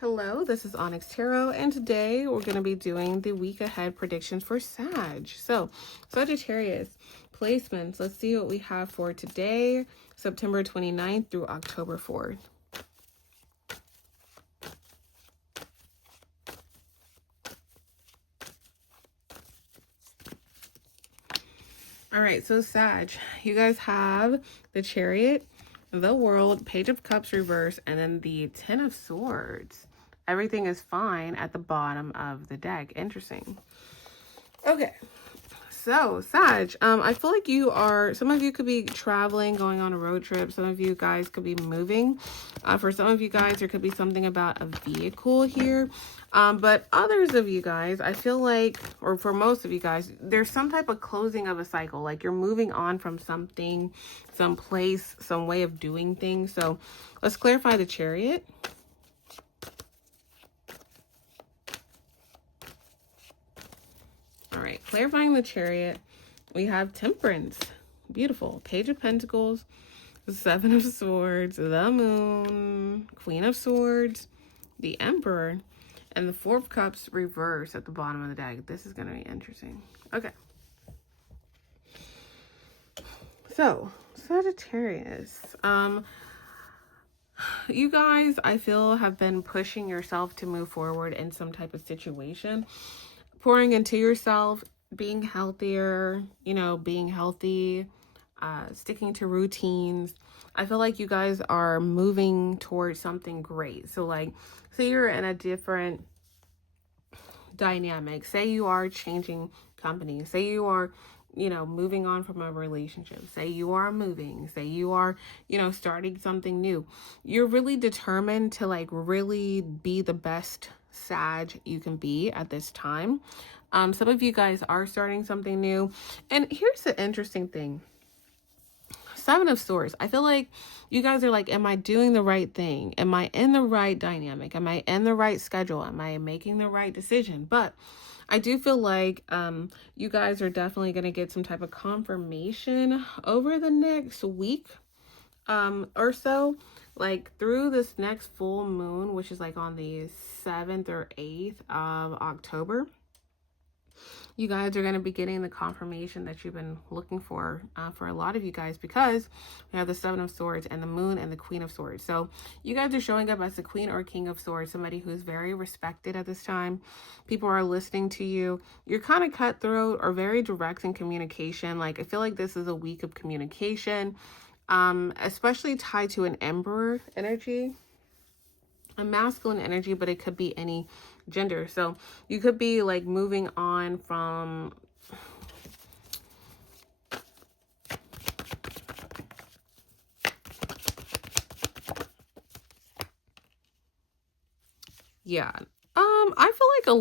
Hello, this is Onyx Tarot, and today we're going to be doing the week ahead predictions for Sag. So, Sagittarius placements. Let's see what we have for today, September 29th through October 4th. All right, so Sag, you guys have the Chariot, the World, Page of Cups reverse, and then the Ten of Swords. Everything is fine at the bottom of the deck. Interesting. Okay. So, Sag, I feel like some of you could be traveling, going on a road trip. Some of you guys could be moving. For some of you guys, there could be something about a vehicle here. But others of you guys, I feel like, or for most of you guys, there's some type of closing of a cycle. Like you're moving on from something, some place, some way of doing things. So let's clarify the Chariot. All right, clarifying the Chariot, we have Temperance. Beautiful. Page of Pentacles, the Seven of Swords, the Moon, Queen of Swords, the Emperor, and the Four of Cups reverse at the bottom of the deck. This is going to be interesting. Okay. So, Sagittarius. You guys, I feel, have been pushing yourself to move forward in some type of situation. Pouring into yourself, being healthier, being healthy, sticking to routines. I feel like you guys are moving towards something great. So like, say you're in a different dynamic. Say you are changing companies. Say you are, moving on from a relationship. Say you are moving. Say you are, starting something new. You're really determined to like really be the best Sag you can be at this time. Some of you guys are starting something new. And here's the interesting thing. Seven of Swords. I feel like you guys are like, am I doing the right thing? Am I in the right dynamic? Am I in the right schedule? Am I making the right decision? But I do feel like you guys are definitely going to get some type of confirmation over the next week or so. Like through this next full moon, which is like on the 7th or 8th of October, you guys are going to be getting the confirmation that you've been looking for a lot of you guys, because we have the Seven of Swords and the Moon and the Queen of Swords. So you guys are showing up as the Queen or King of Swords, somebody who's very respected at this time. People are listening to you. You're kind of cutthroat or very direct in communication. Like I feel like this is a week of communication. Especially tied to an Emperor energy, a masculine energy, but it could be any gender. So you could be like moving on from I feel like a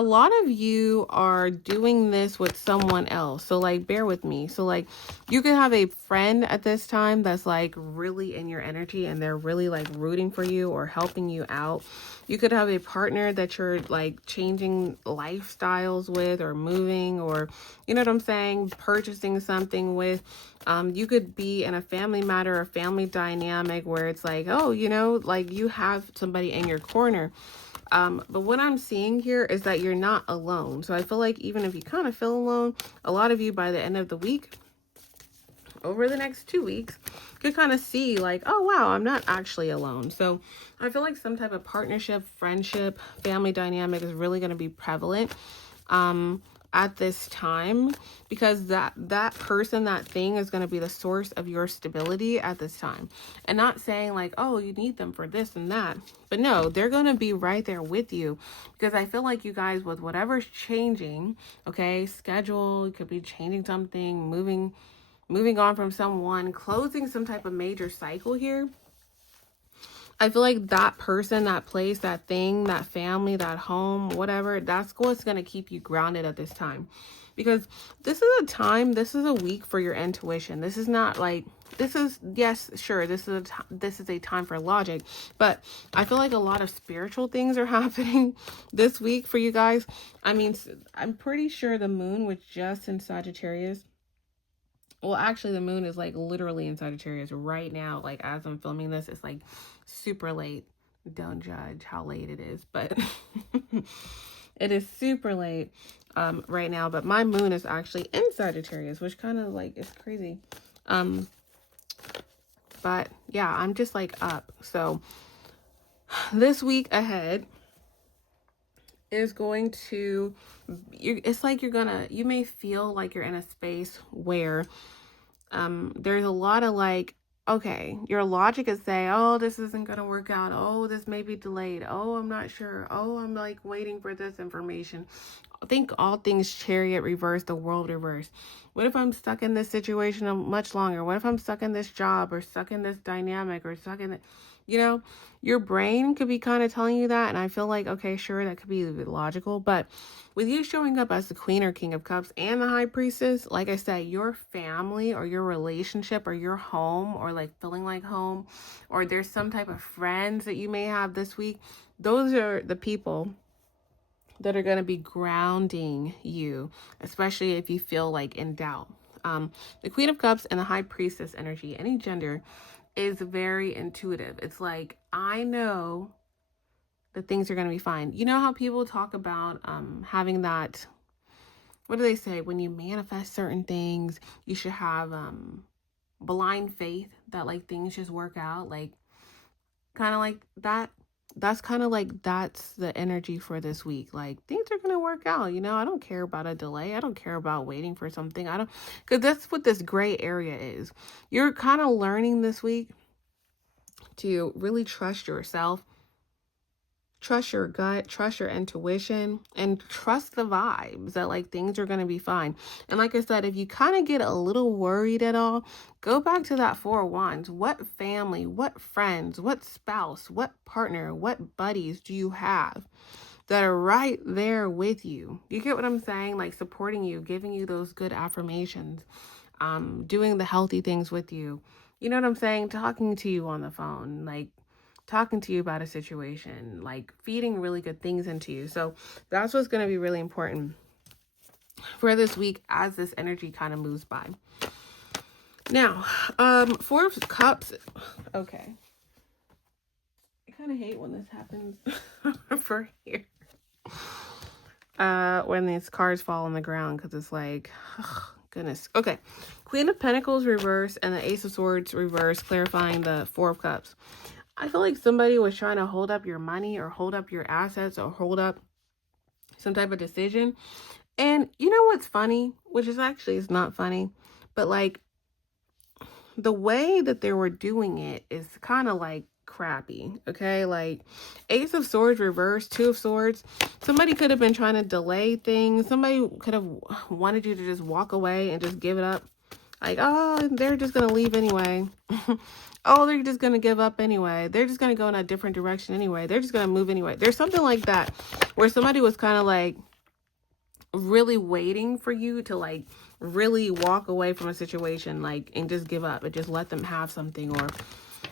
lot of you are doing this with someone else. So like, bear with me. So like, you could have a friend at this time that's like really in your energy and they're really like rooting for you or helping you out. You could have a partner that you're like changing lifestyles with, or moving, or you know what I'm saying, purchasing something with. You could be in a family matter, a family dynamic where it's like, oh, like you have somebody in your corner. But what I'm seeing here is that you're not alone. So I feel like even if you kind of feel alone, a lot of you by the end of the week, over the next 2 weeks, could kind of see like, oh, wow, I'm not actually alone. So I feel like some type of partnership, friendship, family dynamic is really going to be prevalent at this time, because that person, that thing is going to be the source of your stability at this time. And not saying like, oh, you need them for this and that, but no, they're going to be right there with you, because I feel like you guys, with whatever's changing, okay, schedule, you could be changing something, moving on from someone, closing some type of major cycle here. I feel like that person, that place, that thing, that family, that home, whatever, that's what's going to keep you grounded at this time. Because this is a week for your intuition. This is not like, yes, sure, this is a time for logic, but I feel like a lot of spiritual things are happening this week for you guys. I mean, I'm pretty sure the moon was just in Sagittarius Well, actually, the moon is like literally in Sagittarius right now. Like, as I'm filming this, it's like super late. Don't judge how late it is, but it is super late right now. But my moon is actually in Sagittarius, which kind of like is crazy. But yeah, I'm just like up. So this week ahead is going to, it's like you may feel like you're in a space where there's a lot of like, okay, your logic is say, oh, this isn't going to work out. Oh, this may be delayed. Oh, I'm not sure. Oh, I'm like waiting for this information. Think all things chariot reverse, the world reverse. What if I'm stuck in this situation much longer? What if I'm stuck in this job or stuck in this dynamic or stuck in, your brain could be kind of telling you that. And I feel like, okay, sure, that could be a bit logical. But with you showing up as the Queen or King of Cups and the High Priestess, like I said, your family or your relationship or your home or like feeling like home, or there's some type of friends that you may have this week. Those are the people that are going to be grounding you, especially if you feel like in doubt. The Queen of Cups and the High Priestess energy, any gender, is very intuitive. It's like, I know that things are going to be fine. You know how people talk about having that, what do they say? When you manifest certain things, you should have blind faith that like things just work out, like kind of like that. That's kind of like, that's the energy for this week. Like, things are going to work out. I don't care about a delay. I don't care about waiting for something. Because that's what this gray area is. You're kind of learning this week to really trust yourself, trust your gut, trust your intuition, and trust the vibes that like things are going to be fine. And like I said, if you kind of get a little worried at all, go back to that Four of Wands. What family, what friends, what spouse, what partner, what buddies do you have that are right there with you? You get what I'm saying? Like supporting you, giving you those good affirmations, doing the healthy things with you. You know what I'm saying? Talking to you on the phone, like talking to you about a situation, like feeding really good things into you. So that's what's going to be really important for this week as this energy kind of moves by. Now, Four of Cups. Okay. I kind of hate when this happens for here. When these cards fall on the ground, because it's like, oh, goodness. Okay. Queen of Pentacles reverse and the Ace of Swords reverse, clarifying the Four of Cups. I feel like somebody was trying to hold up your money or hold up your assets or hold up some type of decision. And you know what's funny? Which is actually, it's not funny. But like the way that they were doing it is kind of like crappy. Okay. Like Ace of Swords reverse, Two of Swords. Somebody could have been trying to delay things. Somebody could have wanted you to just walk away and just give it up. Like, oh, they're just going to leave anyway. Oh, they're just going to give up anyway. They're just going to go in a different direction anyway. They're just going to move anyway. There's something like that where somebody was kind of like really waiting for you to like really walk away from a situation, like, and just give up and just let them have something. Or,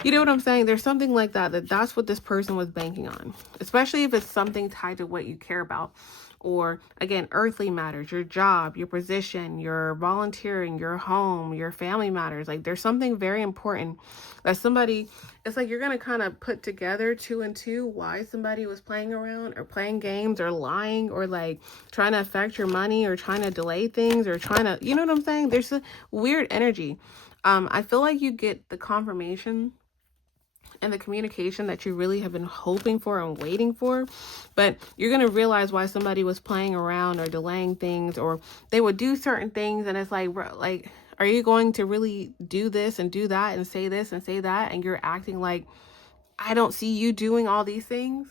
you know what I'm saying? There's something like that, that's what this person was banking on, especially if it's something tied to what you care about. Or again, earthly matters, your job, your position, your volunteering, your home, your family matters. Like there's something very important that somebody, it's like you're going to kind of put together 2 and 2 why somebody was playing around or playing games or lying or like trying to affect your money or trying to delay things or trying to, you know what I'm saying? There's a weird energy. I feel like you get the confirmation and the communication that you really have been hoping for and waiting for, but you're going to realize why somebody was playing around or delaying things, or they would do certain things. And it's like, are you going to really do this and do that and say this and say that? And you're acting like, I don't see you doing all these things.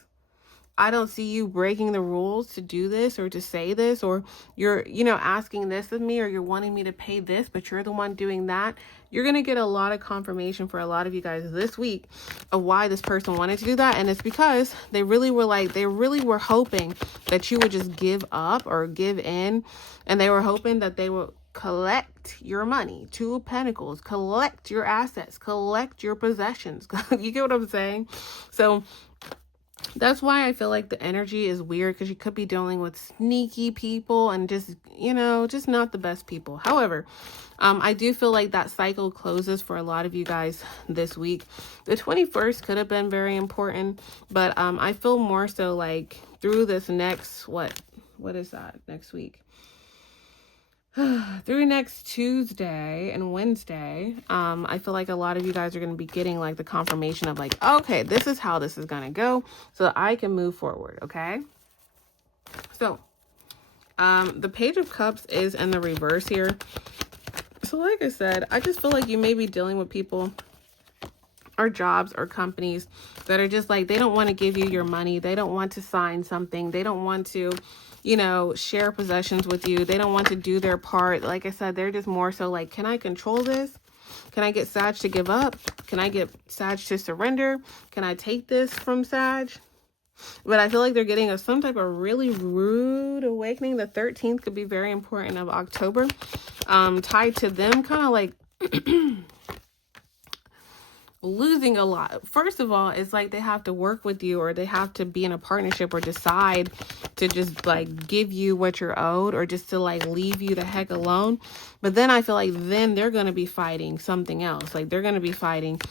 I don't see you breaking the rules to do this or to say this, or you're, asking this of me, or you're wanting me to pay this, but you're the one doing that. You're going to get a lot of confirmation for a lot of you guys this week of why this person wanted to do that. And it's because they really were hoping that you would just give up or give in. And they were hoping that they would collect your money, 2 of Pentacles, collect your assets, collect your possessions. You get what I'm saying? So That's why I feel like the energy is weird, because you could be dealing with sneaky people and just, you know, just not the best people. However, I do feel like that cycle closes for a lot of you guys this week. The 21st could have been very important, but I feel more so like through this next, what is that, next week? Through next Tuesday and Wednesday, I feel like a lot of you guys are going to be getting like the confirmation of like, okay, this is how this is going to go, so I can move forward. Okay. So, the Page of Cups is in the reverse here. So like I said, I just feel like you may be dealing with people or jobs or companies that are just like, they don't want to give you your money. They don't want to sign something. They don't want to, you know, share possessions with you. They don't want to do their part. Like I said, they're just more so like, can I control this? Can I get Sag to give up? Can I get Sag to surrender? Can I take this from Sag? But I feel like they're getting some type of really rude awakening. The 13th could be very important of October. Tied to them kind of like losing a lot. First of all, it's like they have to work with you, or they have to be in a partnership, or decide to just like give you what you're owed, or just to like leave you the heck alone. But then I feel like then they're going to be fighting something else. Like they're going to be fighting,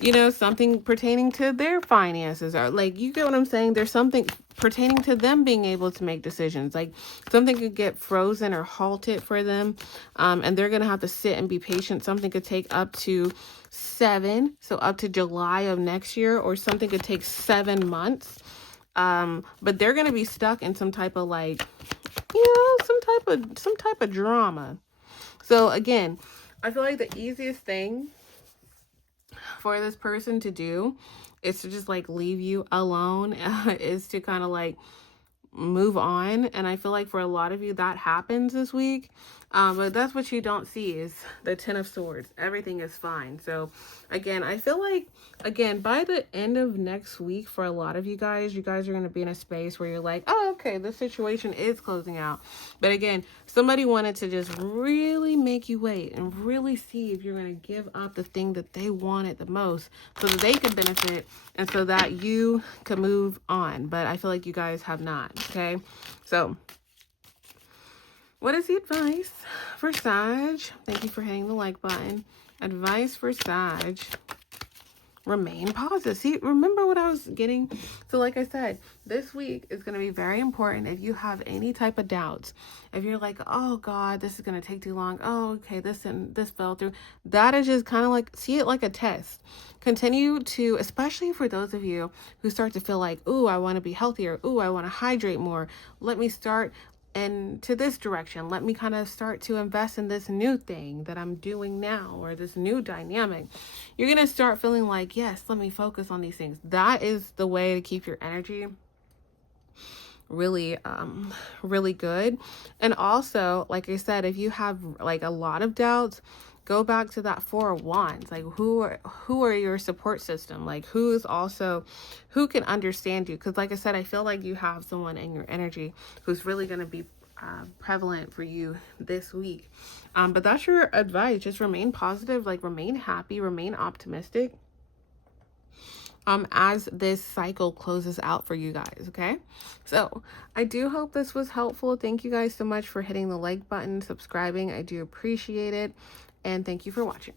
you know, something pertaining to their finances, or like, you get what I'm saying? There's something pertaining to them being able to make decisions. Like something could get frozen or halted for them. And they're going to have to sit and be patient. Something could take up to 7, so up to July of next year, or something could take 7 months. But they're going to be stuck in some type of like, you know, some type of drama. So again, I feel like the easiest thing for this person to do is to just like leave you alone, is to kind of like move on. And I feel like for a lot of you that happens this week. But that's what you don't see, is the 10 of Swords. Everything is fine. So again, I feel like, again, by the end of next week, for a lot of you guys are going to be in a space where you're like, oh, okay, the situation is closing out. But again, somebody wanted to just really make you wait and really see if you're going to give up the thing that they wanted the most, so that they could benefit and so that you can move on. But I feel like you guys have not. Okay. So what is the advice for Sag? Thank you for hitting the like button. Advice for Sag. Remain positive. See, remember what I was getting? So like I said, this week is going to be very important. If you have any type of doubts, if you're like, oh God, this is going to take too long. Oh, okay, this fell through. That is just kind of like, see it like a test. Continue to, especially for those of you who start to feel like, ooh, I want to be healthier. Ooh, I want to hydrate more. Let me start to this direction. Let me kind of start to invest in this new thing that I'm doing now, or this new dynamic. You're going to start feeling like, yes, let me focus on these things. That is the way to keep your energy really, really good. And also, like I said, if you have like a lot of doubts, go back to that 4 of Wands. Like who are your support system? Like who can understand you? Because like I said, I feel like you have someone in your energy who's really going to be prevalent for you this week. But that's your advice. Just remain positive, like remain happy, remain optimistic. As this cycle closes out for you guys. Okay. So I do hope this was helpful. Thank you guys so much for hitting the like button, subscribing. I do appreciate it. And thank you for watching.